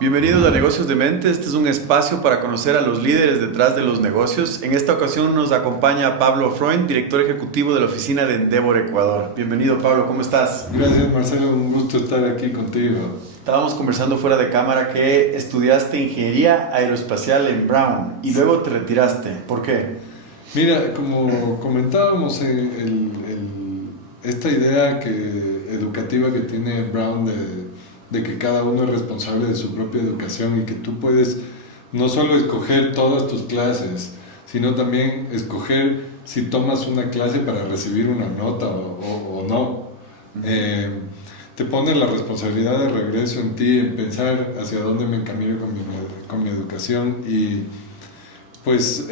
Bienvenidos a Negocios de Mente. Este es un espacio para conocer a los líderes detrás de los negocios. En esta ocasión nos acompaña Pablo Freund, director ejecutivo de la oficina de Endeavor Ecuador. Bienvenido, Pablo, ¿cómo estás? Gracias, Marcelo, un gusto estar aquí contigo. Estábamos conversando fuera de cámara que estudiaste ingeniería aeroespacial en Brown y luego te retiraste. ¿Por qué? Mira, como comentábamos, esta idea educativa que tiene Brown de que cada uno es responsable de su propia educación y que tú puedes no solo escoger todas tus clases, sino también escoger si tomas una clase para recibir una nota o no. Te pone la responsabilidad de regreso en ti, en pensar hacia dónde me encamino con mi educación y pues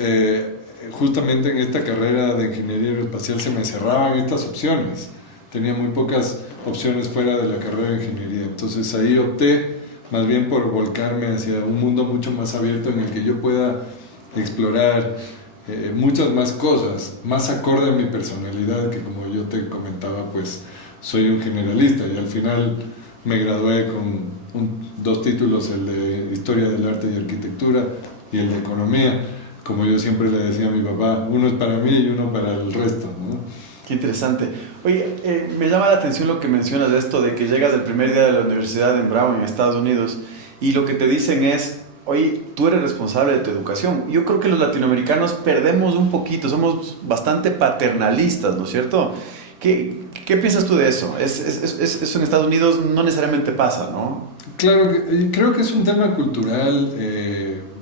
justamente en esta carrera de ingeniería aeroespacial se me cerraban estas opciones. Tenía muy pocas opciones fuera de la carrera de ingeniería, entonces ahí opté más bien por volcarme hacia un mundo mucho más abierto en el que yo pueda explorar muchas más cosas, más acorde a mi personalidad, que como yo te comentaba, pues soy un generalista y al final me gradué con dos títulos, el de Historia del Arte y Arquitectura y el de Economía. Como yo siempre le decía a mi papá, uno es para mí y uno para el resto, ¿no? Qué interesante. Oye, me llama la atención lo que mencionas de esto de que llegas el primer día de la universidad en Brown, en Estados Unidos, y lo que te dicen es, oye, tú eres responsable de tu educación. Yo creo que los latinoamericanos perdemos un poquito, somos bastante paternalistas, ¿no es cierto? ¿Qué piensas tú de eso? Eso en Estados Unidos no necesariamente pasa, ¿no? Claro, creo que es un tema cultural.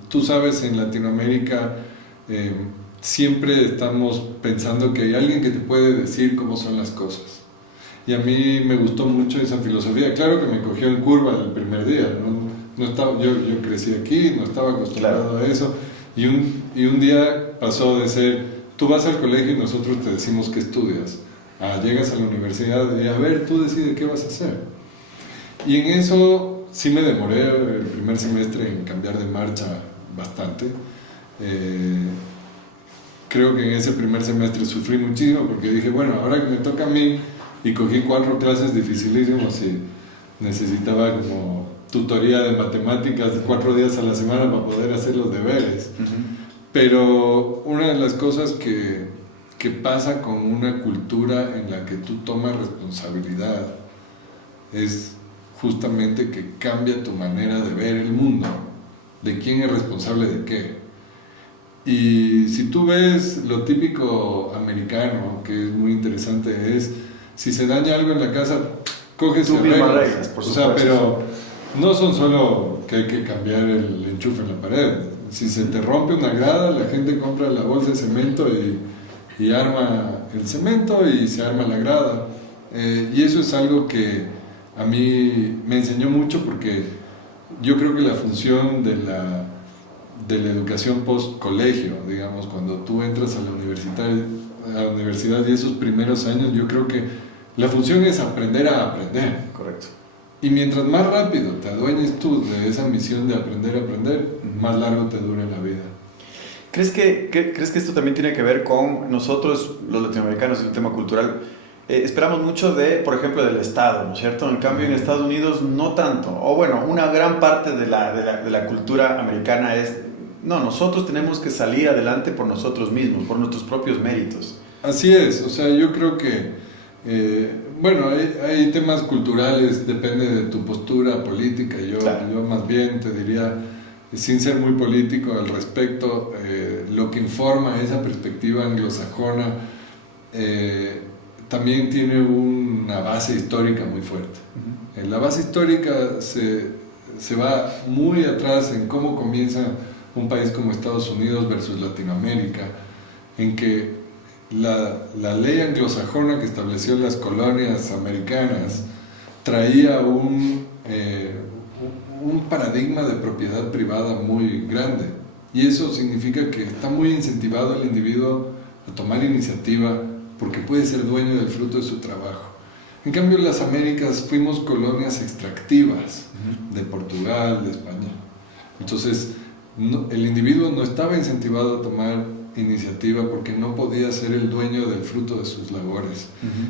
Tú sabes, en Latinoamérica siempre estamos pensando que hay alguien que te puede decir cómo son las cosas. Y a mí me gustó mucho esa filosofía. Claro que me cogió en curva el primer día, ¿no? Yo crecí aquí, no estaba acostumbrado a eso. Y un día pasó de ser, tú vas al colegio y nosotros te decimos qué estudias. Llegas a la universidad y a ver, tú decides qué vas a hacer. Y en eso sí me demoré el primer semestre en cambiar de marcha bastante. Creo que en ese primer semestre sufrí muchísimo porque dije, bueno, ahora que me toca a mí, y cogí 4 clases dificilísimas y necesitaba como tutoría de matemáticas 4 días a la semana para poder hacer los deberes. Pero una de las cosas que pasa con una cultura en la que tú tomas responsabilidad es justamente que cambia tu manera de ver el mundo, de quién es responsable de qué. Y si tú ves lo típico americano, que es muy interesante, es si se daña algo en la casa, coges y arreglas. O sea, pero no son solo que hay que cambiar el enchufe en la pared. Si se te rompe una grada, la gente compra la bolsa de cemento y arma el cemento y se arma la grada. Y eso es algo que a mí me enseñó mucho, porque yo creo que la función de la educación post-colegio, digamos, cuando tú entras a la universidad y esos primeros años, yo creo que la función es aprender a aprender. Correcto. Y mientras más rápido te adueñes tú de esa misión de aprender a aprender, más largo te dura la vida. ¿Crees que esto también tiene que ver con nosotros, los latinoamericanos, en un tema cultural? Esperamos mucho por ejemplo, del Estado, ¿no es cierto? En cambio, en Estados Unidos no tanto. O bueno, una gran parte de la cultura americana es, no, nosotros tenemos que salir adelante por nosotros mismos, por nuestros propios méritos. Así es, o sea, yo creo que, bueno, hay temas culturales, depende de tu postura política. Yo más bien te diría, sin ser muy político al respecto, lo que informa esa perspectiva anglosajona también tiene una base histórica muy fuerte. La base histórica se va muy atrás en cómo comienza un país como Estados Unidos versus Latinoamérica, en que la ley anglosajona que estableció las colonias americanas traía un paradigma de propiedad privada muy grande, y eso significa que está muy incentivado el individuo a tomar iniciativa porque puede ser dueño del fruto de su trabajo. En cambio, en las Américas fuimos colonias extractivas de Portugal, de España. Entonces, el individuo no estaba incentivado a tomar iniciativa porque no podía ser el dueño del fruto de sus labores.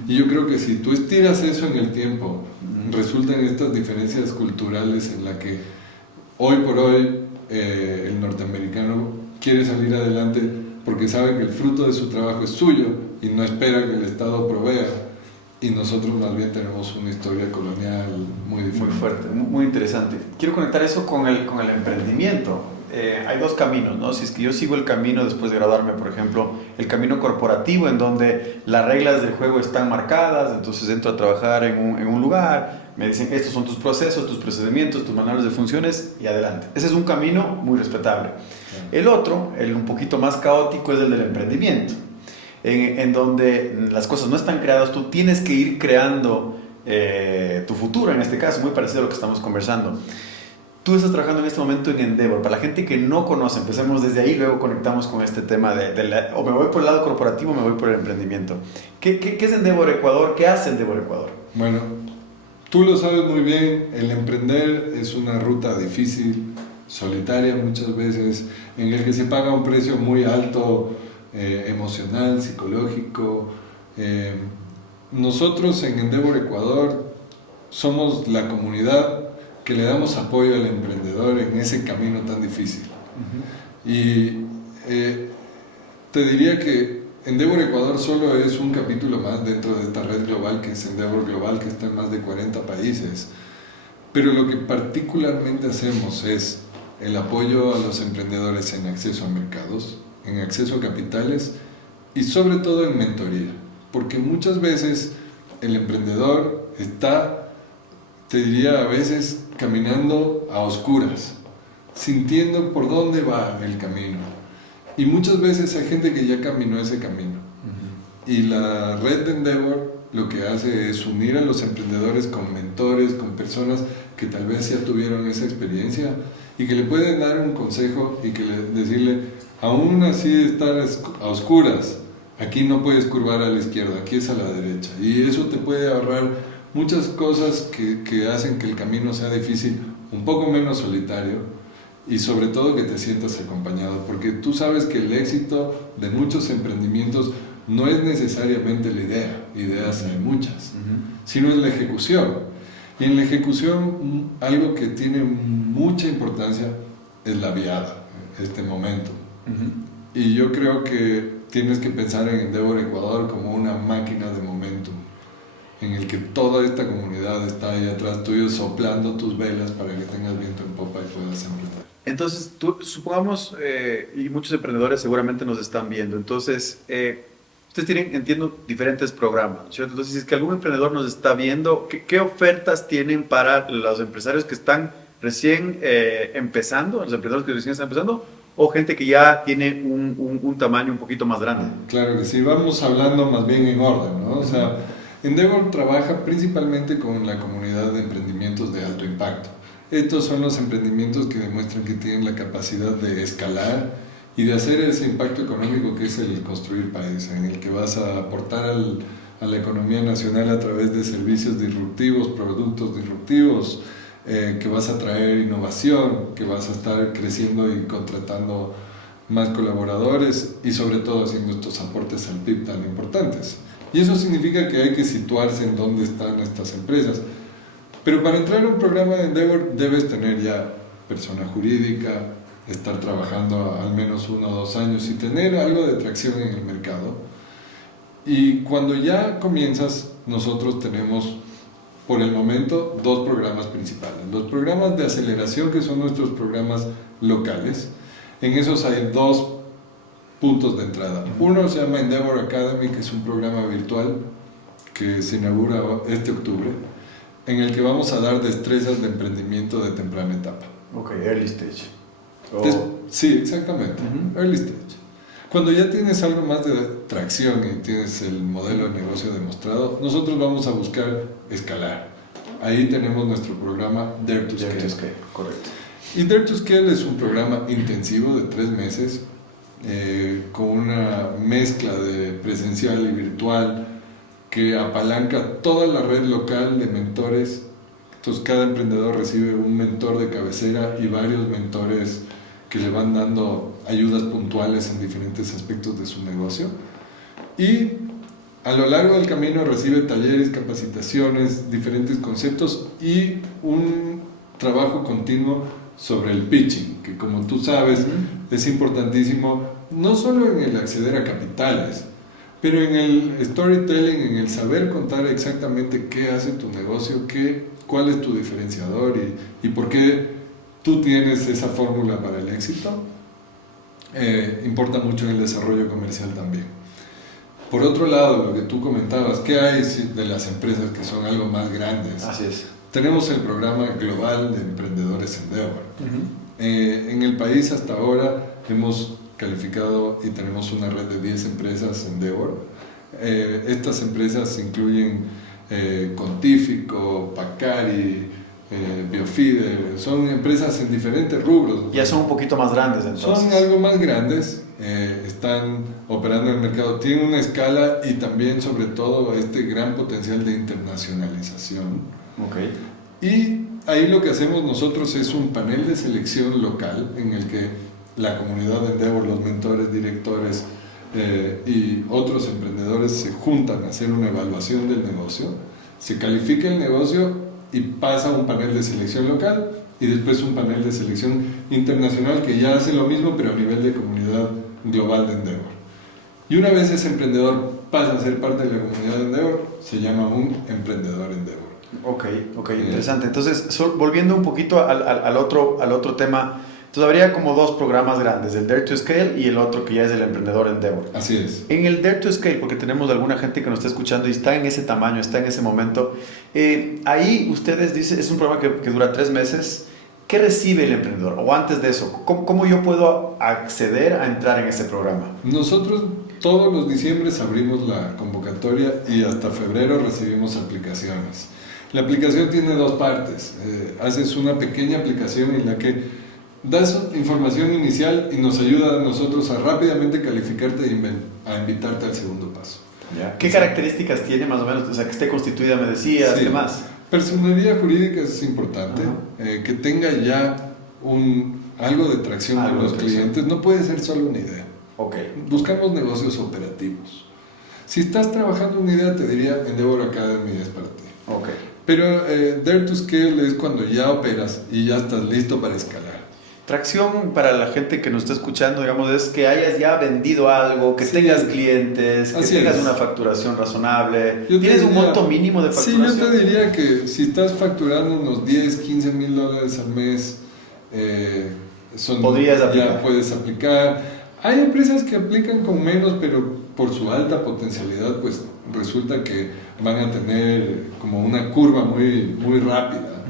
Y yo creo que si tú estiras eso en el tiempo, resultan estas diferencias culturales en la que hoy por hoy el norteamericano quiere salir adelante porque sabe que el fruto de su trabajo es suyo y no espera que el Estado provea, y nosotros más bien tenemos una historia colonial muy diferente. Muy fuerte, muy interesante. Quiero conectar eso con el emprendimiento. Hay dos caminos, ¿no? Si es que yo sigo el camino después de graduarme, por ejemplo, el camino corporativo, en donde las reglas del juego están marcadas, entonces entro a trabajar en un lugar, me dicen, estos son tus procesos, tus procedimientos, tus manuales de funciones, y adelante. Ese es un camino muy respetable. El otro, el un poquito más caótico, es el del emprendimiento, en donde las cosas no están creadas, tú tienes que ir creando tu futuro, en este caso, muy parecido a lo que estamos conversando. Tú estás trabajando en este momento en Endeavor. Para la gente que no conoce, empecemos desde ahí, luego conectamos con este tema o me voy por el lado corporativo o me voy por el emprendimiento. ¿Qué es Endeavor Ecuador? ¿Qué hace Endeavor Ecuador? Bueno, tú lo sabes muy bien, el emprender es una ruta difícil, solitaria muchas veces, en el que se paga un precio muy alto, emocional, psicológico. Nosotros en Endeavor Ecuador somos la comunidad que le damos apoyo al emprendedor en ese camino tan difícil. Y te diría que Endeavor Ecuador solo es un capítulo más dentro de esta red global que es Endeavor Global, que está en más de 40 países. Pero lo que particularmente hacemos es el apoyo a los emprendedores en acceso a mercados, en acceso a capitales y sobre todo en mentoría. Porque muchas veces el emprendedor está, te diría a veces, caminando a oscuras, sintiendo por dónde va el camino. Y muchas veces hay gente que ya caminó ese camino. Y la red de Endeavor lo que hace es unir a los emprendedores con mentores, con personas que tal vez ya tuvieron esa experiencia y que le pueden dar un consejo y que decirle, aún así de estar a oscuras, aquí no puedes curvar a la izquierda, aquí es a la derecha. Y eso te puede ahorrar muchas cosas que hacen que el camino sea difícil, un poco menos solitario, y sobre todo que te sientas acompañado, porque tú sabes que el éxito de muchos emprendimientos no es necesariamente la idea, ideas hay muchas, sino es la ejecución. Y en la ejecución algo que tiene mucha importancia es la viada, este momento. Y yo creo que tienes que pensar en Endeavor Ecuador como una máquina de momentum, en el que toda esta comunidad está ahí atrás tuyo soplando tus velas para que tengas viento en popa y puedas emprender. Entonces, supongamos, y muchos emprendedores seguramente nos están viendo, entonces, ustedes tienen, entiendo, diferentes programas, ¿cierto? Entonces, si es que algún emprendedor nos está viendo, ¿qué ofertas tienen para los empresarios que están recién empezando, los emprendedores que recién están empezando, o gente que ya tiene un tamaño un poquito más grande? Claro que sí, vamos hablando más bien en orden, ¿no? O sea, Endeavor trabaja principalmente con la comunidad de emprendimientos de alto impacto. Estos son los emprendimientos que demuestran que tienen la capacidad de escalar y de hacer ese impacto económico que es el construir país, en el que vas a aportar a la economía nacional a través de servicios disruptivos, productos disruptivos, que vas a traer innovación, que vas a estar creciendo y contratando más colaboradores y sobre todo haciendo estos aportes al PIB tan importantes. Y eso significa que hay que situarse en dónde están estas empresas. Pero para entrar en un programa de Endeavor debes tener ya persona jurídica, estar trabajando al menos 1 o 2 años y tener algo de tracción en el mercado. Y cuando ya comienzas, nosotros tenemos por el momento 2 programas principales. Los programas de aceleración, que son nuestros programas locales. En esos hay 2 puntos de entrada. Uno se llama Endeavor Academy, que es un programa virtual que se inaugura este octubre, en el que vamos a dar destrezas de emprendimiento de temprana etapa. Ok, early stage. Sí, exactamente, early stage. Cuando ya tienes algo más de tracción y tienes el modelo de negocio demostrado, nosotros vamos a buscar escalar. Ahí tenemos nuestro programa Dare to Scale. Dare to Scale, correcto. Y Dare to Scale es un programa intensivo de 3 meses, con una mezcla de presencial y virtual que apalanca toda la red local de mentores. Entonces cada emprendedor recibe un mentor de cabecera y varios mentores que le van dando ayudas puntuales en diferentes aspectos de su negocio. Y a lo largo del camino recibe talleres, capacitaciones, diferentes conceptos y un trabajo continuo sobre el pitching, que como tú sabes es importantísimo, no solo en el acceder a capitales, pero en el storytelling, en el saber contar exactamente qué hace tu negocio, cuál es tu diferenciador y por qué tú tienes esa fórmula para el éxito, importa mucho en el desarrollo comercial también. Por otro lado, lo que tú comentabas, ¿qué hay de las empresas que son algo más grandes? Así es. Tenemos el programa global de emprendedores Endeavor. En el país hasta ahora hemos calificado y tenemos una red de 10 empresas Endeavor. Estas empresas incluyen Contífico, Pacari, Biofide, son empresas en diferentes rubros. Ya son un poquito más grandes entonces. Son algo más grandes, están operando en el mercado, tienen una escala y también sobre todo este gran potencial de internacionalización. Okay. Y ahí lo que hacemos nosotros es un panel de selección local en el que la comunidad de Endeavor, los mentores, directores y otros emprendedores se juntan a hacer una evaluación del negocio, se califica el negocio y pasa a un panel de selección local y después un panel de selección internacional que ya hace lo mismo pero a nivel de comunidad global de Endeavor. Y una vez ese emprendedor pasa a ser parte de la comunidad de Endeavor, se llama un emprendedor Endeavor. Ok, interesante. Entonces, volviendo un poquito al otro tema, entonces habría como dos programas grandes, el Dare to Scale y el otro que ya es el Emprendedor Endeavor. Así es. En el Dare to Scale, porque tenemos alguna gente que nos está escuchando y está en ese tamaño, está en ese momento, ahí ustedes dicen, es un programa que dura 3 meses. ¿Qué recibe el emprendedor? O antes de eso, ¿cómo yo puedo acceder a entrar en ese programa? Nosotros todos los diciembres abrimos la convocatoria y hasta febrero recibimos aplicaciones. La aplicación tiene 2 partes. Haces una pequeña aplicación en la que das información inicial y nos ayuda a nosotros a rápidamente calificarte y a invitarte al segundo paso. ¿Ya? ¿Qué características tiene más o menos? O sea, que esté constituida, me decías, sí. ¿Qué más? Personalidad jurídica es importante, que tenga ya algo de tracción con los clientes, no puede ser solo una idea. Okay. Buscamos negocios operativos. Si estás trabajando una idea, te diría Endeavor Academy es para ti. Okay. Pero Dare to Scale es cuando ya operas y ya estás listo para escalar. Tracción para la gente que nos está escuchando, digamos, es que hayas ya vendido algo, que tengas clientes, que tengas una facturación razonable. ¿Tienes un monto mínimo de facturación? Sí, yo te diría que si estás facturando unos 10, 15 mil dólares al mes, podrías aplicar. Ya puedes aplicar. Hay empresas que aplican con menos, pero por su alta potencialidad, pues resulta que van a tener como una curva muy, muy rápida.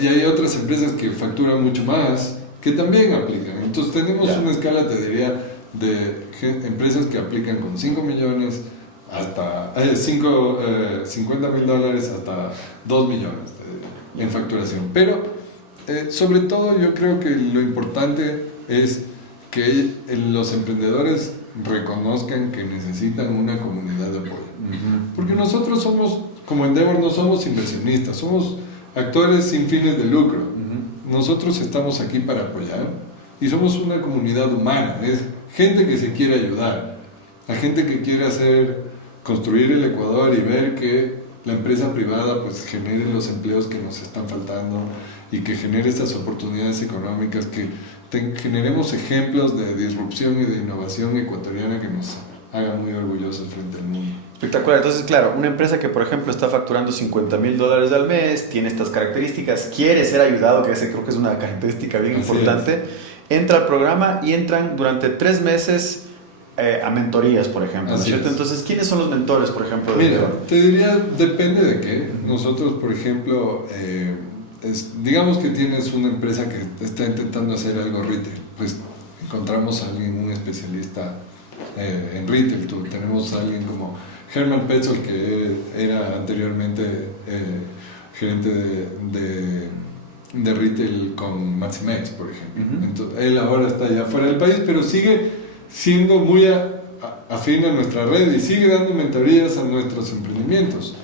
Y hay otras empresas que facturan mucho más, que también aplican. Entonces tenemos una escala, te diría, de empresas que aplican con 5 millones hasta 50 mil dólares hasta 2 millones en facturación. Pero sobre todo yo creo que lo importante es que los emprendedores reconozcan que necesitan una comunidad de apoyo. Porque nosotros somos, como Endeavor, no somos inversionistas, somos actores sin fines de lucro. Nosotros estamos aquí para apoyar y somos una comunidad humana, es gente que se quiere ayudar, a gente que quiere construir el Ecuador y ver que la empresa privada pues genere los empleos que nos están faltando y que genere estas oportunidades económicas, que generemos ejemplos de disrupción y de innovación ecuatoriana que nos haga muy orgullosos frente al mundo. Espectacular. Entonces, claro, una empresa que, por ejemplo, está facturando 50 mil dólares al mes, tiene estas características, quiere ser ayudado, que creo que es una característica bien importante, entra al programa y entran durante 3 meses a mentorías, por ejemplo, ¿no es cierto? Entonces, ¿quiénes son los mentores, por ejemplo? Mira, te diría, depende de qué. Nosotros, por ejemplo, digamos que tienes una empresa que está intentando hacer algo retail, pues encontramos a alguien, un especialista en retail. Tenemos a alguien como Herman Petzold, que era anteriormente gerente de retail con Maximex, por ejemplo. Entonces, él ahora está ya fuera del país, pero sigue siendo muy afín a nuestra red y sigue dando mentorías a nuestros emprendimientos.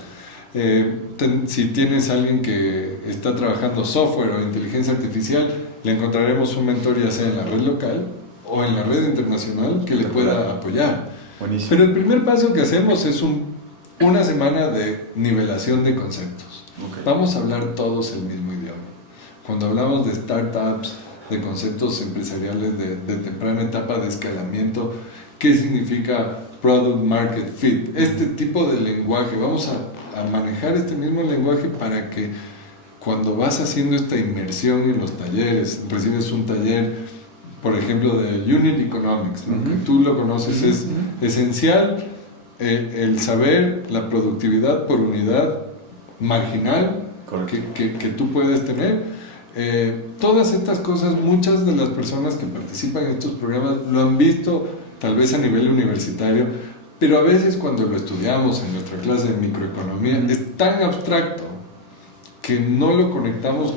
Si tienes a alguien que está trabajando software o inteligencia artificial, le encontraremos un mentor ya sea en la red local o en la red internacional que le pueda apoyar. Buenísimo. Pero el primer paso que hacemos es una semana de nivelación de conceptos. Vamos a hablar todos el mismo idioma. cuando hablamos de startups, de conceptos empresariales de temprana etapa de escalamiento, ¿qué significa Product Market Fit? Este tipo de lenguaje, vamos a manejar este mismo lenguaje para que cuando vas haciendo esta inmersión en los talleres, recibes un taller, por ejemplo, de Unit Economics, ¿no? Que tú lo conoces, es esencial el saber la productividad por unidad marginal que tú puedes tener. Todas estas cosas, muchas de las personas que participan en estos programas lo han visto tal vez a nivel universitario, pero a veces cuando lo estudiamos en nuestra clase de microeconomía es tan abstracto que no lo conectamos,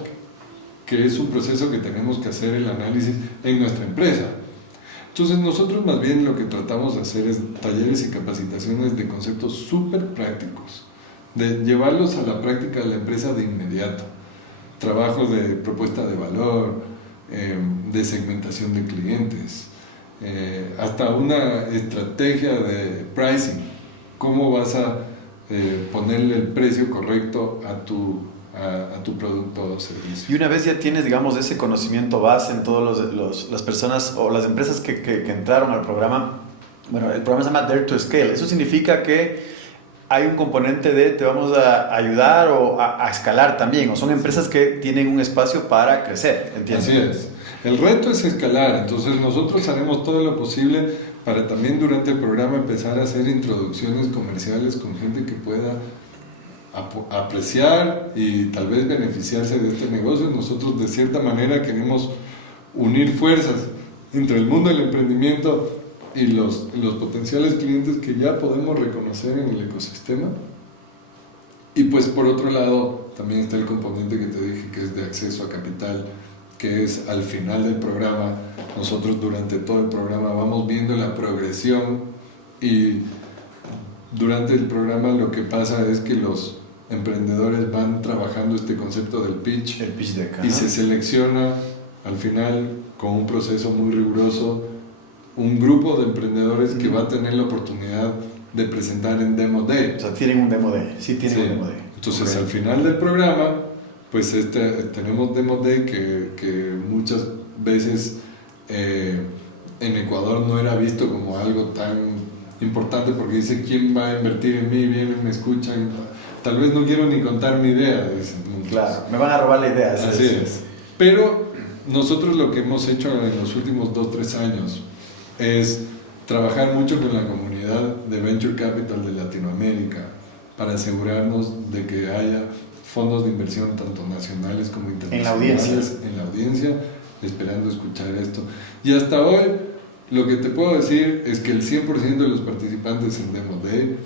que es un proceso que tenemos que hacer el análisis en nuestra empresa. Entonces nosotros más bien lo que tratamos de hacer es talleres y capacitaciones de conceptos súper prácticos, de llevarlos a la práctica de la empresa de inmediato. Trabajos de propuesta de valor, de segmentación de clientes, hasta una estrategia de pricing. ¿Cómo vas a ponerle el precio correcto a tu producto o servicio? Y una vez ya tienes, digamos, ese conocimiento base en todas las personas o las empresas que entraron al programa, bueno, el programa se llama Dare to Scale. Eso significa que hay un componente de te vamos a ayudar o a escalar también, o son empresas que tienen un espacio para crecer, ¿entiendes? Así es. El reto es escalar, entonces nosotros haremos todo lo posible para también durante el programa empezar a hacer introducciones comerciales con gente que pueda apreciar y tal vez beneficiarse de este negocio. Nosotros de cierta manera queremos unir fuerzas entre el mundo del emprendimiento y los potenciales clientes que ya podemos reconocer en el ecosistema. Y pues por otro lado también está el componente que te dije que es de acceso a capital, que es al final del programa. Nosotros durante todo el programa vamos viendo la progresión y durante el programa lo que pasa es que los emprendedores van trabajando este concepto del pitch, el pitch deck, y se selecciona al final con un proceso muy riguroso un grupo de emprendedores que va a tener la oportunidad de presentar en Demo Day. O sea, tienen un Demo Day, sí tienen un Demo Day. Entonces Okay. Al final del programa pues tenemos Demo Day que muchas veces en Ecuador no era visto como algo tan importante, porque dice, ¿quién va a invertir en mí? Vienen, me escuchan, tal vez no quiero ni contar mi idea, dicen. Claro, me van a robar la idea. Así es. Pero nosotros lo que hemos hecho en los últimos 2-3 años es trabajar mucho con la comunidad de Venture Capital de Latinoamérica para asegurarnos de que haya fondos de inversión tanto nacionales como internacionales en la audiencia, esperando escuchar esto. Y hasta hoy lo que te puedo decir es que el 100% de los participantes en Demo Day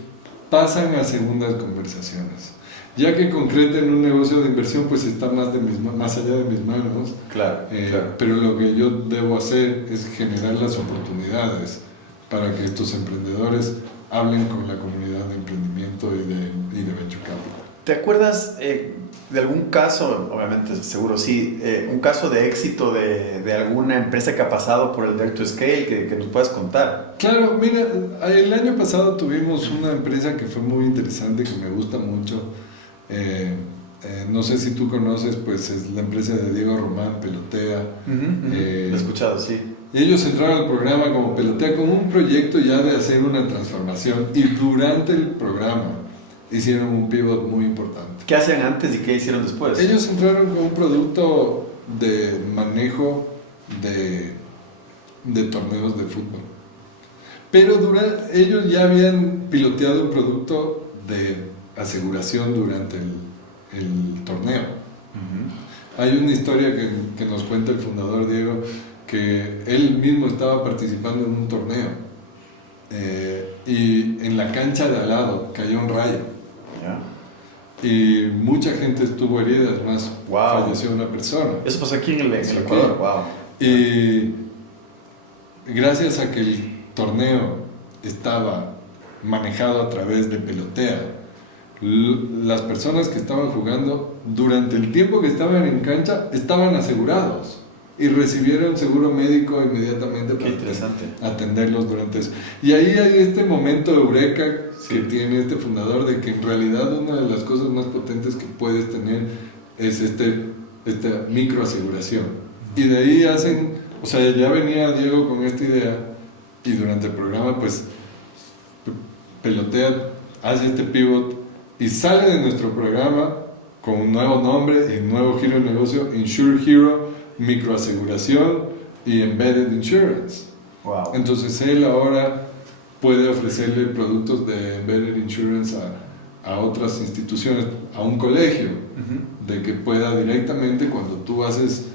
pasan a segundas conversaciones. Ya que concreten un negocio de inversión, pues está más allá de mis manos. Claro, claro. Pero lo que yo debo hacer es generar las oportunidades para que estos emprendedores hablen con la comunidad de emprendimiento y de Venture Capital. ¿Te acuerdas de algún caso, obviamente seguro sí, un caso de éxito de alguna empresa que ha pasado por el Dare to Scale que nos puedas contar? Claro, mira, el año pasado tuvimos una empresa que fue muy interesante, que me gusta mucho. No sé si tú conoces, pues es la empresa de Diego Román, Pelotea. Lo he escuchado, sí. Ellos entraron al programa como Pelotea con un proyecto ya de hacer una transformación, y durante el programa hicieron un pivot muy importante. ¿Qué hacían antes y qué hicieron después? Ellos entraron con un producto de manejo de torneos de fútbol, pero ellos ya habían piloteado un producto de aseguración durante el torneo. Hay una historia que nos cuenta el fundador Diego, que él mismo estaba participando en un torneo y en la cancha de al lado cayó un rayo. Y mucha gente estuvo herida, además falleció una persona. Eso pasó aquí en el Ecuador. Wow. Y gracias a que el torneo estaba manejado a través de Pelotea, las personas que estaban jugando durante el tiempo que estaban en cancha estaban asegurados y recibieron seguro médico inmediatamente para atenderlos durante eso. Y ahí hay este momento eureka que tiene este fundador, de que en realidad una de las cosas más potentes que puedes tener es esta microaseguración. Y de ahí hacen, o sea, ya venía Diego con esta idea y durante el programa pues pelotea, hace este pivot y sale de nuestro programa con un nuevo nombre y un nuevo giro de negocio, Insure Hero, microaseguración y Embedded Insurance. Wow. Entonces él ahora puede ofrecerle productos de Embedded Insurance a otras instituciones, a un colegio, de que pueda directamente, cuando tú haces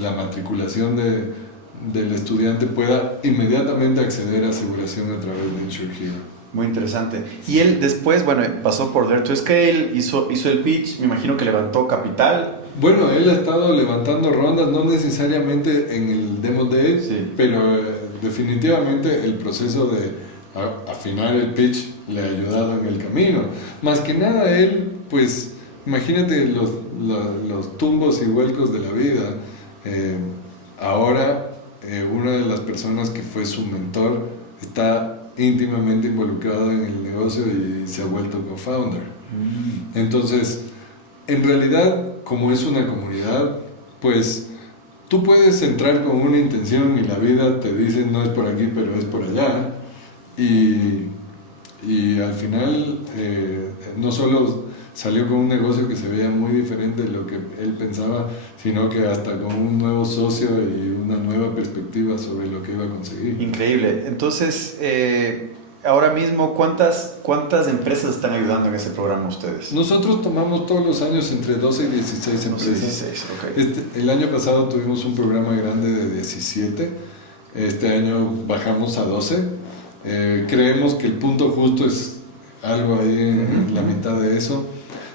la matriculación del estudiante, pueda inmediatamente acceder a aseguración a través de Insure Hero. Muy interesante. Y él después, bueno, pasó por Dare to Scale, hizo el pitch, me imagino que levantó capital. Bueno, él ha estado levantando rondas, no necesariamente en el Demo Day, Sí. pero definitivamente el proceso de afinar el pitch le ha ayudado en el camino. Más que nada él, pues, imagínate los tumbos y vuelcos de la vida. Ahora, una de las personas que fue su mentor está íntimamente involucrado en el negocio y se ha vuelto co-founder. Entonces, en realidad, como es una comunidad, pues tú puedes entrar con una intención y la vida te dice no es por aquí, pero es por allá. Y al final, no solo salió con un negocio que se veía muy diferente de lo que él pensaba, sino que hasta con un nuevo socio y una nueva perspectiva sobre lo que iba a conseguir. Increíble. Entonces, ahora mismo, ¿cuántas empresas están ayudando en ese programa ustedes? Nosotros tomamos todos los años entre 12 y 16 empresas. 16, ok. El año pasado tuvimos un programa grande de 17, este año bajamos a 12. Creemos que el punto justo es algo ahí en la mitad de eso.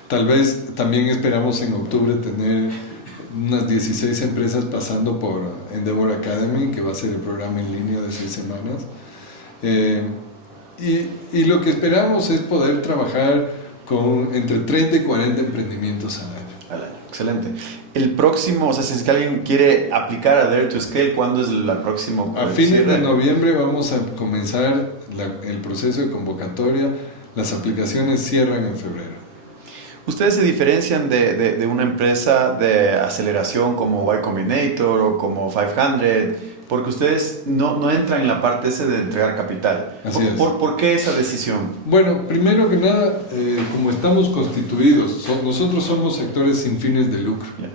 Tal vez también esperamos en octubre tener unas 16 empresas pasando por Endeavor Academy, que va a ser el programa en línea de 6 semanas. Y lo que esperamos es poder trabajar con entre 30 y 40 emprendimientos al año. Al año. Excelente. El próximo, o sea, si es que alguien quiere aplicar a Dare to Scale, ¿cuándo es la próxima? A fines de noviembre vamos a comenzar el proceso de convocatoria. Las aplicaciones cierran en febrero. ¿Ustedes se diferencian de una empresa de aceleración como Y Combinator o como 500? Porque ustedes no entran en la parte esa de entregar capital. Así es. ¿Por qué esa decisión? Bueno, primero que nada, como estamos constituidos, nosotros somos sectores sin fines de lucro. Yeah.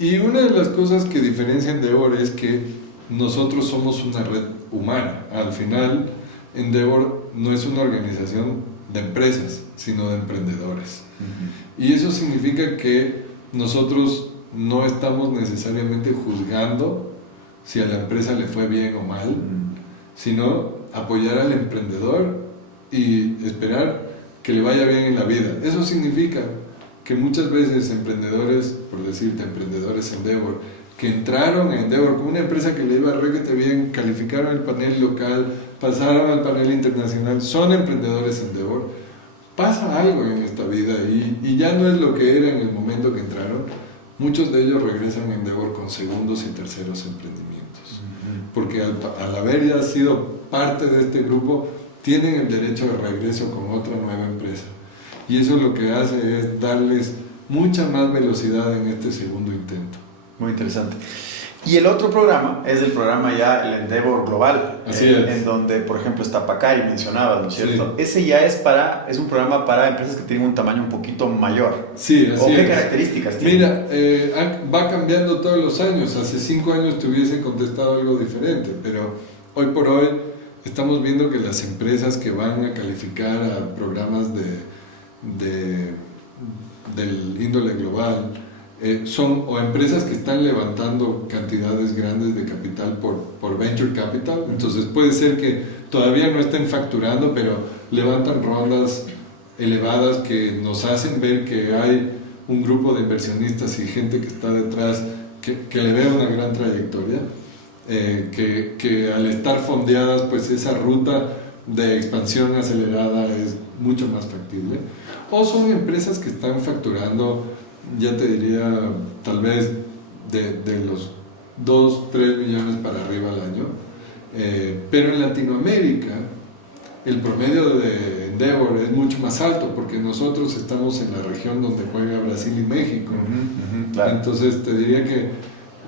Y una de las cosas que diferencia Endeavor es que nosotros somos una red humana. Al final, Endeavor no es una organización de empresas, sino de emprendedores. Y eso significa que nosotros no estamos necesariamente juzgando si a la empresa le fue bien o mal, sino apoyar al emprendedor y esperar que le vaya bien en la vida. Eso significa que muchas veces emprendedores, por decirte emprendedores Endeavor, que entraron a Endeavor con una empresa que le iba requete bien, calificaron el panel local, pasaron al panel internacional, son emprendedores Endeavor, pasa algo en esta vida y ya no es lo que era en el momento que entraron. Muchos de ellos regresan a Endeavor con segundos y terceros emprendimientos, porque al haber ya sido parte de este grupo, tienen el derecho de regreso con otra nueva empresa. Y eso lo que hace es darles mucha más velocidad en este segundo intento. Muy interesante. Y el otro programa es el programa ya, el Endeavor Global, Así es. en donde, por ejemplo, está Pacay, mencionabas, ¿no es cierto? Sí. Ese ya es un programa para empresas que tienen un tamaño un poquito mayor. Sí, así ¿O qué es. características tiene? Mira, va cambiando todos los años. Hace 5 años te hubiese contestado algo diferente, pero hoy por hoy estamos viendo que las empresas que van a calificar a programas del índole global son o empresas que están levantando cantidades grandes de capital por venture capital. Entonces puede ser que todavía no estén facturando, pero levantan rondas elevadas que nos hacen ver que hay un grupo de inversionistas y gente que está detrás que le ve una gran trayectoria, que al estar fondeadas, pues esa ruta de expansión acelerada es mucho más factible. O son empresas que están facturando, ya te diría, tal vez de los 2-3 millones para arriba al año, pero en Latinoamérica el promedio de Endeavor es mucho más alto porque nosotros estamos en la región donde juega Brasil y México. Claro. Entonces te diría que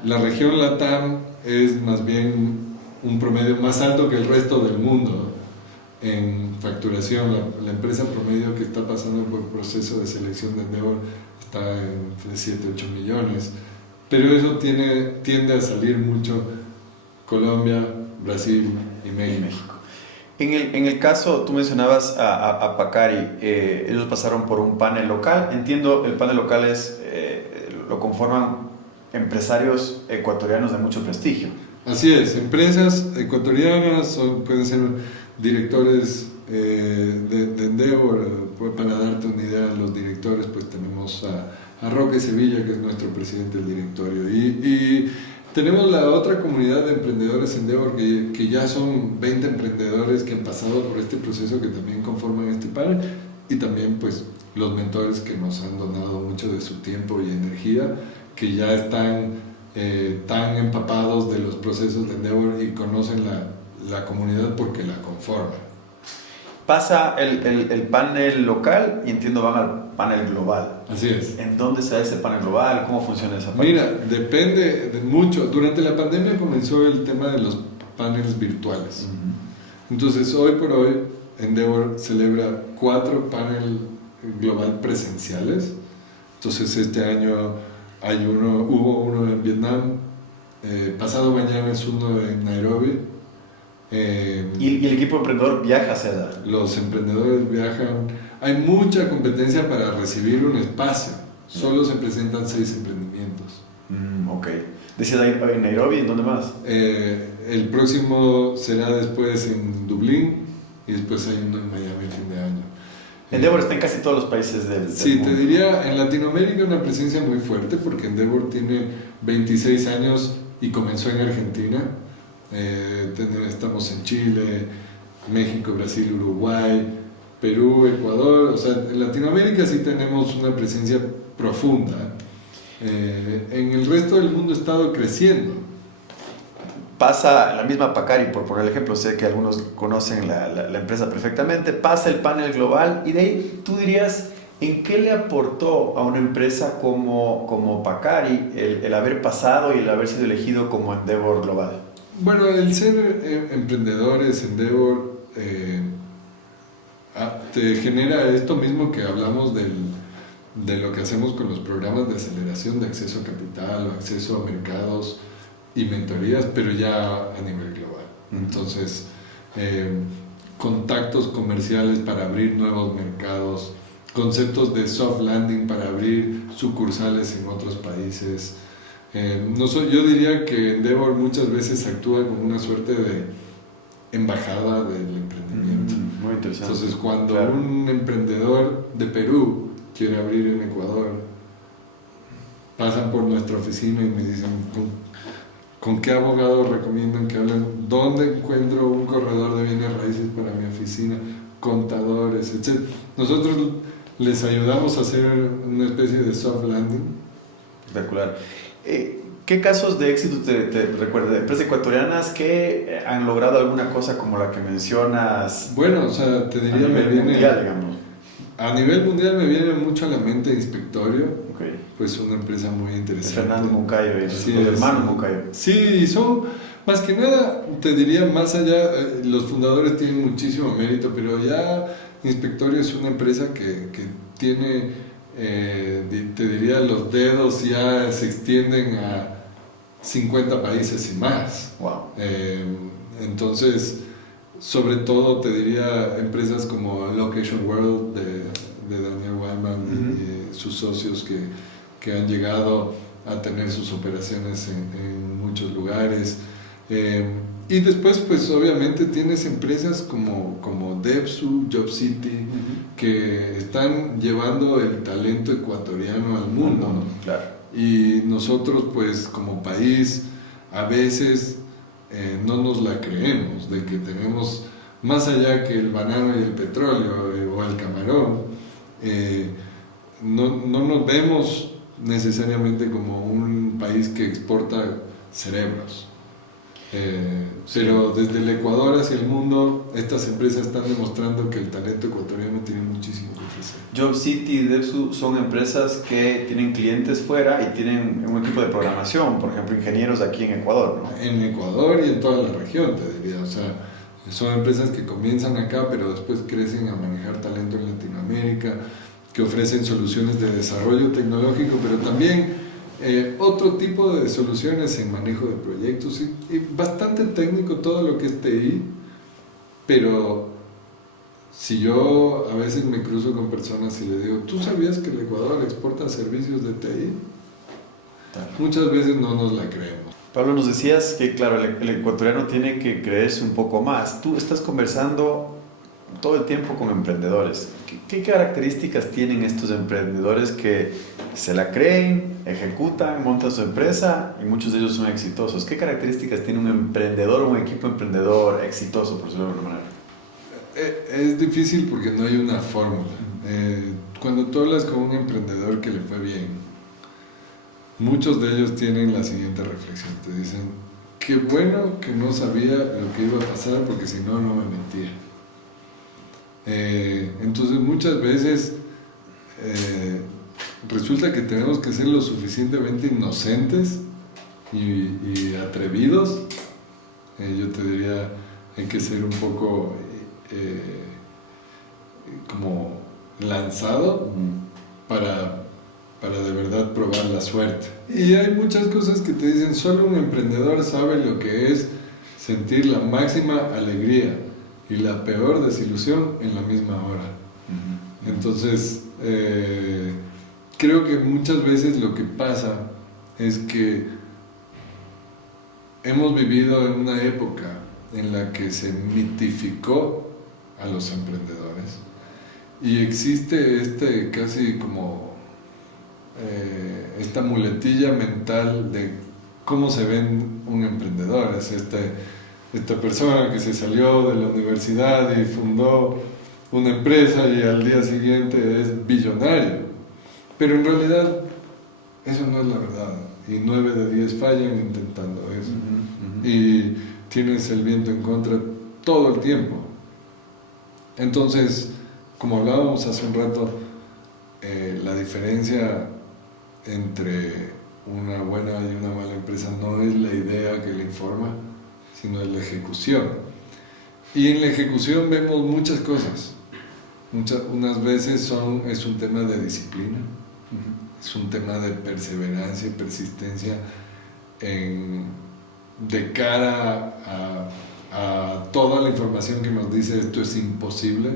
la región LATAM es más bien un promedio más alto que el resto del mundo en facturación. La empresa promedio que está pasando por el proceso de selección de Endeavor está entre 7 y 8 millones, pero eso tiende a salir mucho Colombia, Brasil y México. En el caso, tú mencionabas a Pacari, ellos pasaron por un panel local. Entiendo, el panel local lo conforman empresarios ecuatorianos de mucho prestigio. Así es, empresas ecuatorianas pueden ser directores de Endeavor. Para darte una idea, los directores, pues tenemos a Roque Sevilla, que es nuestro presidente del directorio, y tenemos la otra comunidad de emprendedores Endeavor, que ya son 20 emprendedores que han pasado por este proceso, que también conforman este panel, y también pues los mentores que nos han donado mucho de su tiempo y energía, que ya están tan empapados de los procesos de Endeavor y conocen la comunidad porque la conforman. Pasa el panel local y entiendo van al panel global. Así es. ¿En dónde se da ese panel global? ¿Cómo funciona esa parte? Mira, depende de mucho. Durante la pandemia comenzó el tema de los paneles virtuales. Entonces, hoy por hoy, Endeavor celebra 4 paneles global presenciales. Entonces, este año hubo uno en Vietnam, pasado mañana es uno en Nairobi. ¿Y el equipo emprendedor viaja hacia allá? Los emprendedores viajan. Hay mucha competencia para recibir un espacio. Solo se presentan 6 emprendimientos. Ok. ¿Decías ahí en Nairobi? ¿En dónde más? El próximo será después en Dublín y después hay uno en Miami el fin de año. Endeavor está en casi todos los países del mundo. Sí, te diría, en Latinoamérica una presencia muy fuerte porque Endeavor tiene 26 años y comenzó en Argentina. Estamos en Chile, México, Brasil, Uruguay, Perú, Ecuador. O sea, en Latinoamérica sí tenemos una presencia profunda. En el resto del mundo ha estado creciendo. Pasa la misma Pacari, por poner el ejemplo, sé que algunos conocen la empresa perfectamente, pasa el panel global y de ahí tú dirías, ¿en qué le aportó a una empresa como Pacari el haber pasado y el haber sido elegido como Endeavor Global? Bueno, el ser emprendedores, Endeavor, te genera esto mismo que hablamos de lo que hacemos con los programas de aceleración de acceso a capital o acceso a mercados y mentorías, pero ya a nivel global. Entonces, contactos comerciales para abrir nuevos mercados, conceptos de soft landing para abrir sucursales en otros países. Yo diría que Endeavor muchas veces actúa como una suerte de embajada del emprendimiento. Muy interesante. Entonces, cuando un emprendedor de Perú quiere abrir en Ecuador, pasan por nuestra oficina y me dicen ¿con qué abogado recomiendan que hablen? ¿Dónde encuentro un corredor de bienes raíces para mi oficina? Contadores, etc. Nosotros les ayudamos a hacer una especie de soft landing. Espectacular. ¿Qué casos de éxito te recuerdas de empresas ecuatorianas que han logrado alguna cosa como la que mencionas? Bueno, o sea, te diría, mundial, digamos. A nivel mundial me viene mucho a la mente Inspectorio, Okay. Pues una empresa muy interesante. Fernando Moncayo y los hermanos Moncayo. Sí, son, más que nada, te diría, más allá, los fundadores tienen muchísimo mérito, pero ya Inspectorio es una empresa que tiene, te diría, los dedos ya se extienden a 50 países y más. Wow. Entonces, sobre todo te diría empresas como Location World de Daniel Weinman y sus socios que han llegado a tener sus operaciones en muchos lugares. Y después, pues obviamente tienes empresas como Depsu, JobCity, que están llevando el talento ecuatoriano al mundo, ¿no? Claro. Y nosotros, pues como país, a veces no nos la creemos, de que tenemos, más allá que el banano y el petróleo o el camarón, no nos vemos necesariamente como un país que exporta cerebros. Pero desde el Ecuador hacia el mundo, estas empresas están demostrando que el talento ecuatoriano tiene muchísimo que ofrecer. JobCity y Depsu son empresas que tienen clientes fuera y tienen un equipo de programación, por ejemplo, ingenieros aquí en Ecuador, ¿no? En Ecuador y en toda la región, te diría. O sea, son empresas que comienzan acá, pero después crecen a manejar talento en Latinoamérica, que ofrecen soluciones de desarrollo tecnológico, pero también otro tipo de soluciones en manejo de proyectos y bastante técnico todo lo que es TI, pero si yo a veces me cruzo con personas y les digo, ¿tú sabías que el Ecuador exporta servicios de TI? Muchas veces no nos la creemos. Pablo, nos decías que, claro, el ecuatoriano tiene que creerse un poco más. Tú estás conversando todo el tiempo con emprendedores. ¿Qué características tienen estos emprendedores que se la creen, ejecutan, montan su empresa y muchos de ellos son exitosos? ¿Qué características tiene un emprendedor o un equipo emprendedor exitoso, por decirlo de alguna manera? Es difícil porque no hay una fórmula. Cuando tú hablas con un emprendedor que le fue bien, muchos de ellos tienen la siguiente reflexión. Te dicen, qué bueno que no sabía lo que iba a pasar porque si no, no me metía. Entonces muchas veces resulta que tenemos que ser lo suficientemente inocentes y atrevidos. Yo te diría, hay que ser un poco como lanzado para de verdad probar la suerte. Y hay muchas cosas que te dicen, solo un emprendedor sabe lo que es sentir la máxima alegría y la peor desilusión en la misma hora. Entonces, creo que muchas veces lo que pasa es que hemos vivido en una época en la que se mitificó a los emprendedores y existe casi como esta muletilla mental de cómo se ven un emprendedor. Es esta persona que se salió de la universidad y fundó una empresa y al día siguiente es billonario. Pero en realidad eso no es la verdad. Y 9 de 10 fallan intentando eso. Y tienes el viento en contra todo el tiempo. Entonces, como hablábamos hace un rato, la diferencia entre una buena y una mala empresa no es la idea que la informa, sino es la ejecución. Y en la ejecución vemos muchas cosas. Unas veces es un tema de disciplina, es un tema de perseverancia y persistencia de cara a toda la información que nos dice esto es imposible.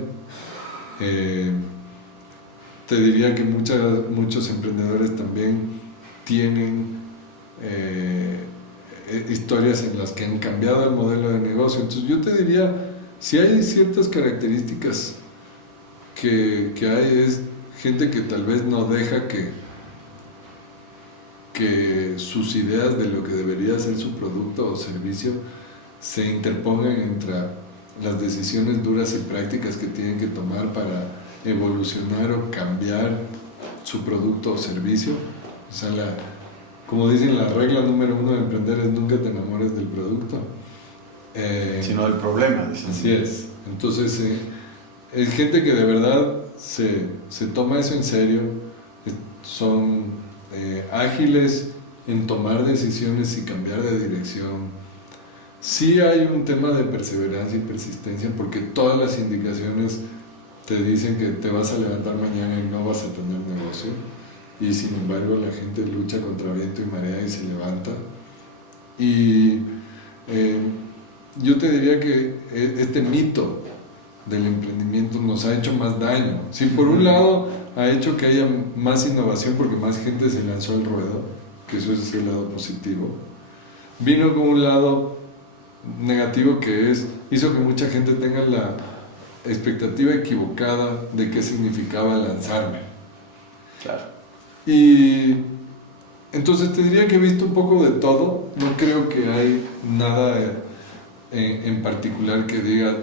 Te diría que muchos emprendedores también tienen historias en las que han cambiado el modelo de negocio. Entonces yo te diría, si hay ciertas características que hay, es gente que tal vez no deja que sus ideas de lo que debería ser su producto o servicio se interpongan entre las decisiones duras y prácticas que tienen que tomar para evolucionar o cambiar su producto o servicio. O sea, como dicen, la regla número 1 de emprender es nunca te enamores del producto. Sino del problema. Dicen. Así es. Entonces, es gente que de verdad se toma eso en serio, son ágiles en tomar decisiones y cambiar de dirección. Sí hay un tema de perseverancia y persistencia porque todas las indicaciones te dicen que te vas a levantar mañana y no vas a tener negocio, y sin embargo la gente lucha contra viento y marea y se levanta. Y yo te diría que este mito del emprendimiento nos ha hecho más daño. Sí, por un lado ha hecho que haya más innovación porque más gente se lanzó al ruedo, que eso es el lado positivo. Vino con un lado negativo que hizo que mucha gente tenga la expectativa equivocada de qué significaba lanzarme. Claro. Y entonces te diría que he visto un poco de todo. No creo que hay nada en particular que diga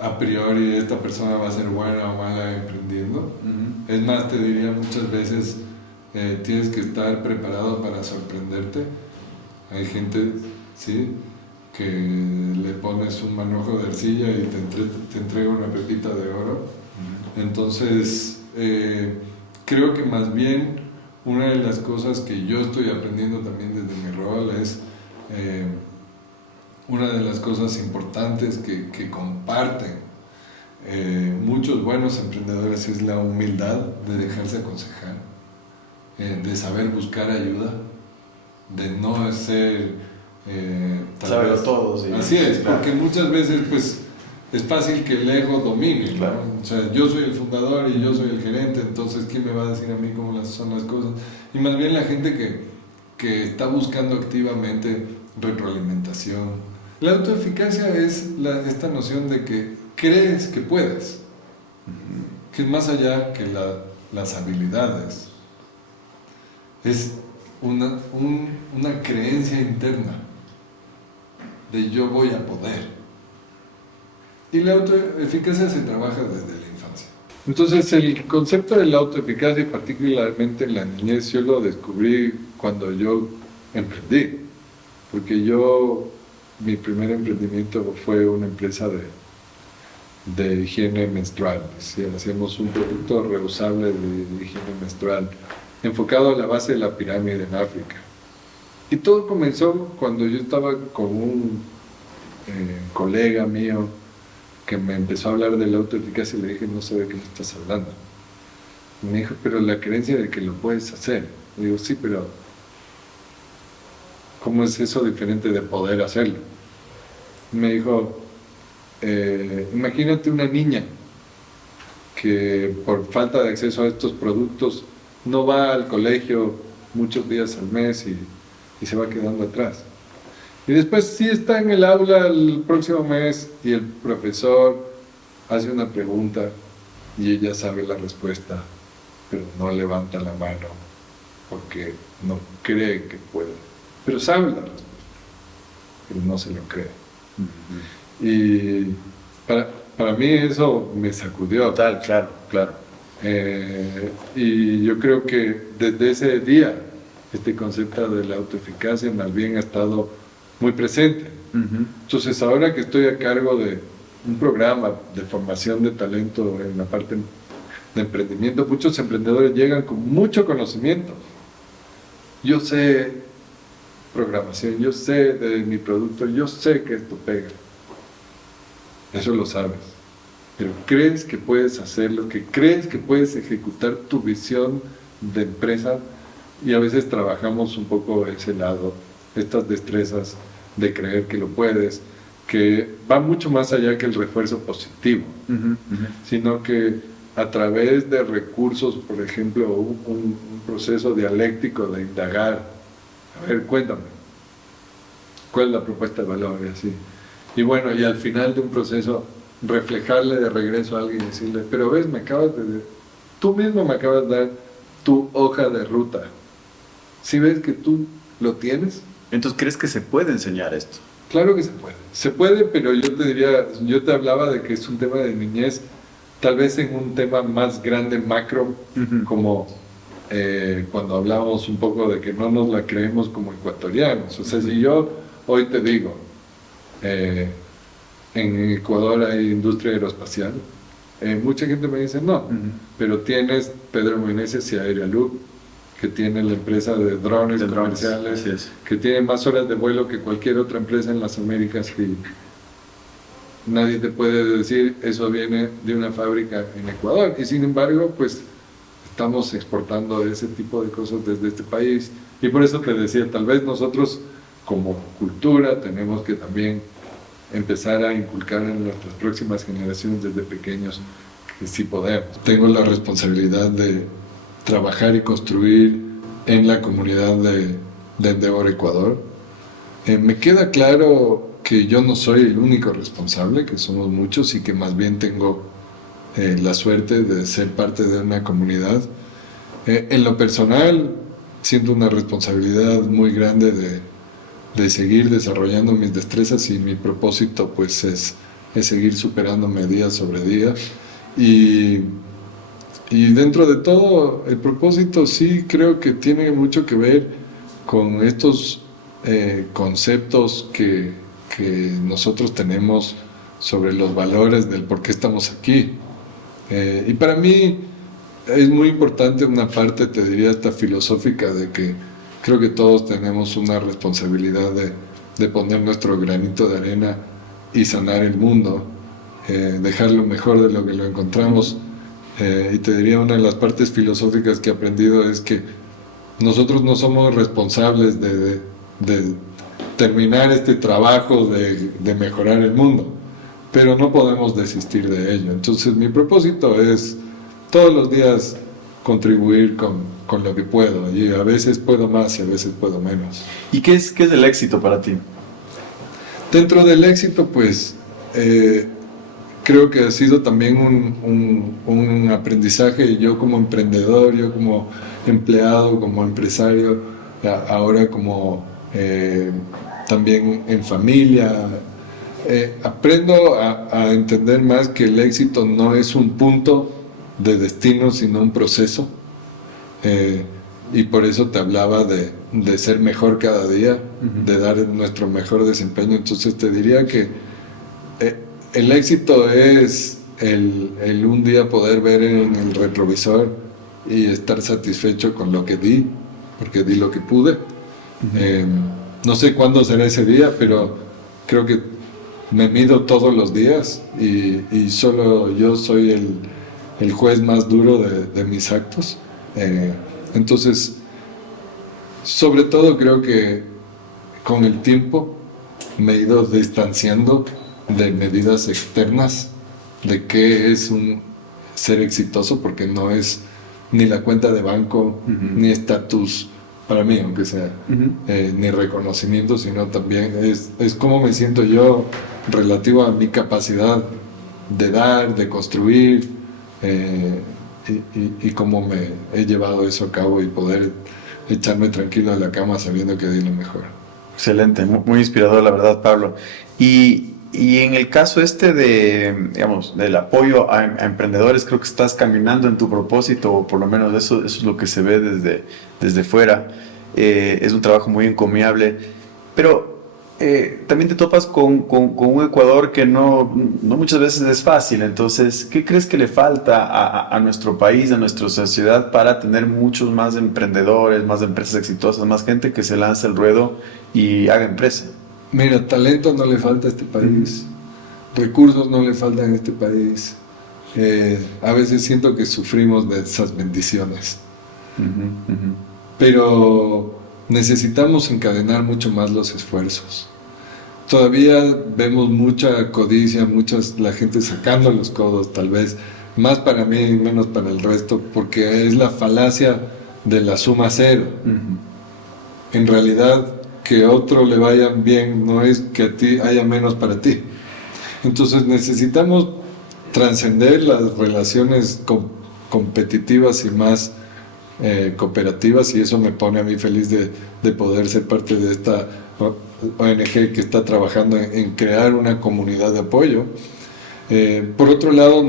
a priori esta persona va a ser buena o mala emprendiendo. Es más, te diría muchas veces tienes que estar preparado para sorprenderte. Hay gente, ¿sí? que le pones un manojo de arcilla y te entrega una pepita de oro. Entonces, creo que más bien una de las cosas que yo estoy aprendiendo también desde mi rol es una de las cosas importantes que comparten muchos buenos emprendedores es la humildad de dejarse aconsejar, de saber buscar ayuda, de no ser saberlo todo, sí. Así es, claro. porque muchas veces pues es fácil que el ego domine, ¿no? Claro. O sea, yo soy el fundador y yo soy el gerente, entonces ¿quién me va a decir a mí cómo son las cosas? Y más bien la gente que está buscando activamente retroalimentación. La autoeficacia es esta noción de que crees que puedes, que es más allá que las habilidades. Es una creencia interna de yo voy a poder. Y la autoeficacia se trabaja desde la infancia. Entonces el concepto de la autoeficacia, particularmente en la niñez, yo lo descubrí cuando yo emprendí. Porque mi primer emprendimiento fue una empresa de higiene menstrual. Sí, hacíamos un producto reusable de higiene menstrual, enfocado a la base de la pirámide en África. Y todo comenzó cuando yo estaba con un colega mío que me empezó a hablar de la autoeficacia y le dije, no sé de qué me estás hablando. Y me dijo, pero la creencia de que lo puedes hacer. Y digo, sí, pero ¿cómo es eso diferente de poder hacerlo? Y me dijo, imagínate una niña que por falta de acceso a estos productos no va al colegio muchos días al mes y se va quedando atrás. Y después sí está en el aula el próximo mes y el profesor hace una pregunta y ella sabe la respuesta, pero no levanta la mano porque no cree que puede. Pero sabe la respuesta, pero no se lo cree. Y para mí eso me sacudió. Total, claro, claro. Y yo creo que desde ese día este concepto de la autoeficacia más bien ha estado muy presente. Entonces ahora que estoy a cargo de un programa de formación de talento en la parte de emprendimiento, muchos emprendedores llegan con mucho conocimiento. Yo sé programación, yo sé de mi producto, yo sé que esto pega. Eso lo sabes. Pero crees que puedes hacerlo, que crees que puedes ejecutar tu visión de empresa, y a veces trabajamos un poco de ese lado, estas destrezas de creer que lo puedes, que va mucho más allá que el refuerzo positivo, sino que a través de recursos, por ejemplo, un proceso dialéctico de indagar, a ver, cuéntame, ¿cuál es la propuesta de valor? Y así. Y bueno, y al final de un proceso, reflejarle de regreso a alguien y decirle, pero ves, tú mismo me acabas de dar tu hoja de ruta. ¿Sí ves que tú lo tienes? Entonces, ¿crees que se puede enseñar esto? Claro que se puede. Se puede, pero yo te hablaba de que es un tema de niñez, tal vez en un tema más grande, macro, como cuando hablábamos un poco de que no nos la creemos como ecuatorianos. O sea, si yo hoy te digo, en Ecuador hay industria aeroespacial, mucha gente me dice no, pero tienes Pedro Meneses y Aerialuz, que tiene la empresa de drones comerciales, que tiene más horas de vuelo que cualquier otra empresa en las Américas, y nadie te puede decir eso viene de una fábrica en Ecuador, y sin embargo pues estamos exportando ese tipo de cosas desde este país. Y por eso te decía, tal vez nosotros como cultura tenemos que también empezar a inculcar en nuestras próximas generaciones desde pequeños que sí podemos. Tengo la responsabilidad de trabajar y construir en la comunidad de Endeavor Ecuador. Me queda claro que yo no soy el único responsable, que somos muchos, y que más bien tengo la suerte de ser parte de una comunidad. En lo personal, siento una responsabilidad muy grande de seguir desarrollando mis destrezas, y mi propósito pues es seguir superándome día sobre día. Y dentro de todo, el propósito sí creo que tiene mucho que ver con estos conceptos que que nosotros tenemos sobre los valores del por qué estamos aquí. Y para mí es muy importante una parte, te diría, hasta filosófica, de que creo que todos tenemos una responsabilidad de poner nuestro granito de arena y sanar el mundo, dejarlo mejor de lo que lo encontramos. Y te diría, una de las partes filosóficas que he aprendido es que nosotros no somos responsables de terminar este trabajo de mejorar el mundo, pero no podemos desistir de ello. Entonces mi propósito es todos los días contribuir con lo que puedo, y a veces puedo más y a veces puedo menos. ¿Y qué es el éxito para ti? Dentro del éxito, pues creo que ha sido también un aprendizaje. Yo como emprendedor, yo como empleado, como empresario, ahora como también en familia, aprendo a entender más que el éxito no es un punto de destino, sino un proceso. Y por eso te hablaba de ser mejor cada día, de dar nuestro mejor desempeño. Entonces te diría que el éxito es el un día poder ver en el retrovisor y estar satisfecho con lo que di, porque di lo que pude. No sé cuándo será ese día, pero creo que me mido todos los días y solo yo soy el juez más duro de mis actos. Entonces, sobre todo creo que con el tiempo me he ido distanciando de medidas externas de qué es un ser exitoso, porque no es ni la cuenta de banco, ni estatus para mí, aunque sea, ni reconocimiento, sino también es cómo me siento yo relativo a mi capacidad de dar, de construir, y cómo me he llevado eso a cabo y poder echarme tranquilo en la cama sabiendo que di lo mejor. Excelente, muy inspirador, la verdad, Pablo. Y en el caso digamos, del apoyo a emprendedores, creo que estás caminando en tu propósito, o por lo menos eso es lo que se ve desde fuera. Es un trabajo muy encomiable, pero también te topas con un Ecuador que no muchas veces es fácil. Entonces, ¿qué crees que le falta a nuestro país, a nuestra sociedad, para tener muchos más emprendedores, más empresas exitosas, más gente que se lance al ruedo y haga empresa? Mira, talento no le falta a este país, recursos no le faltan a este país. A veces siento que sufrimos de esas bendiciones, pero necesitamos encadenar mucho más los esfuerzos. Todavía vemos mucha codicia, la gente sacando los codos, tal vez, más para mí y menos para el resto, porque es la falacia de la suma cero. En realidad, que a otro le vaya bien no es que a ti haya menos para ti. Entonces necesitamos trascender las relaciones competitivas y más cooperativas, y eso me pone a mí feliz de poder ser parte de esta ONG que está trabajando en crear una comunidad de apoyo. Por otro lado,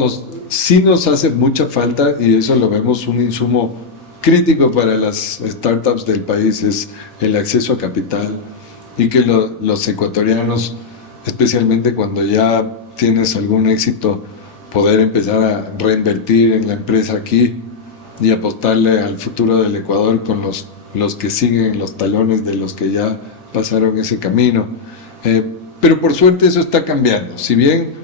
sí nos hace mucha falta, y eso lo vemos, un insumo crítico para las startups del país, es el acceso a capital, y que los ecuatorianos, especialmente cuando ya tienes algún éxito, poder empezar a reinvertir en la empresa aquí y apostarle al futuro del Ecuador con los que siguen los talones de los que ya pasaron ese camino. Pero por suerte eso está cambiando. Si bien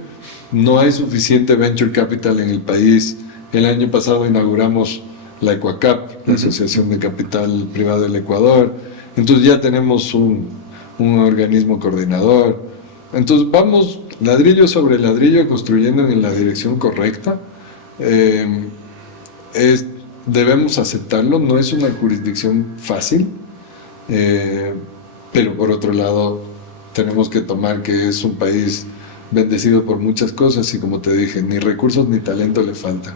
no hay suficiente venture capital en el país, el año pasado inauguramos la EcuaCap, la Asociación de Capital Privado del Ecuador. Entonces ya tenemos un organismo coordinador. Entonces vamos ladrillo sobre ladrillo construyendo en la dirección correcta. Debemos aceptarlo, no es una jurisdicción fácil, pero por otro lado tenemos que tomar que es un país bendecido por muchas cosas, y como te dije, ni recursos ni talento le faltan.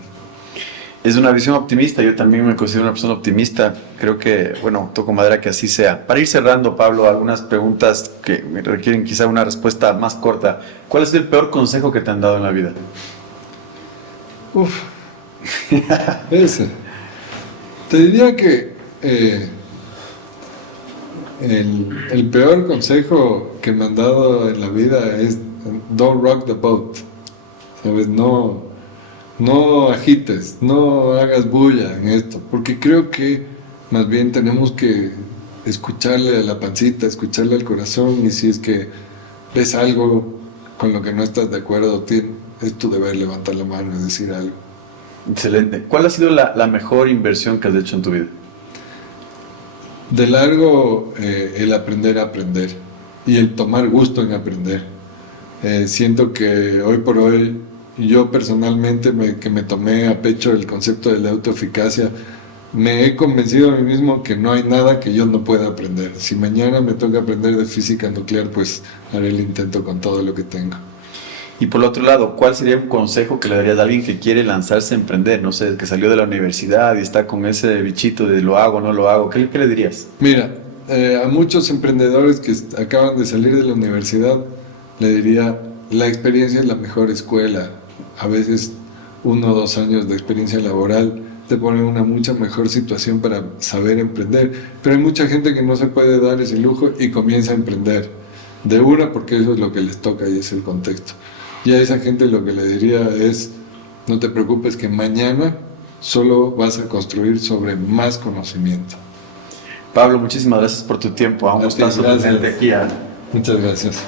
Es una visión optimista, yo también me considero una persona optimista, creo que, bueno, toco madera que así sea. Para ir cerrando, Pablo, algunas preguntas que me requieren quizá una respuesta más corta. ¿Cuál es el peor consejo que te han dado en la vida? Ese. Te diría que El peor consejo que me han dado en la vida es don't rock the boat, ¿sabes? No agites, no hagas bulla en esto, porque creo que más bien tenemos que escucharle a la pancita, escucharle al corazón, y si es que ves algo con lo que no estás de acuerdo, es tu deber levantar la mano y decir algo. Excelente. ¿Cuál ha sido la mejor inversión que has hecho en tu vida? De largo, el aprender a aprender y el tomar gusto en aprender. Siento que hoy por hoy, yo personalmente, que me tomé a pecho el concepto de la autoeficacia, me he convencido a mí mismo que no hay nada que yo no pueda aprender. Si mañana me toca aprender de física nuclear, pues haré el intento con todo lo que tengo. Y por el otro lado, ¿cuál sería un consejo que le darías a alguien que quiere lanzarse a emprender? No sé, que salió de la universidad y está con ese bichito de lo hago, no lo hago. ¿Qué le dirías? Mira, a muchos emprendedores que acaban de salir de la universidad, le diría, la experiencia es la mejor escuela. A veces 1 o 2 años de experiencia laboral te ponen en una mucha mejor situación para saber emprender. Pero hay mucha gente que no se puede dar ese lujo y comienza a emprender de una, porque eso es lo que les toca y es el contexto. Y a esa gente lo que le diría es, no te preocupes, que mañana solo vas a construir sobre más conocimiento. Pablo, muchísimas gracias por tu tiempo. Un gustazo tenerte aquí. Muchas gracias.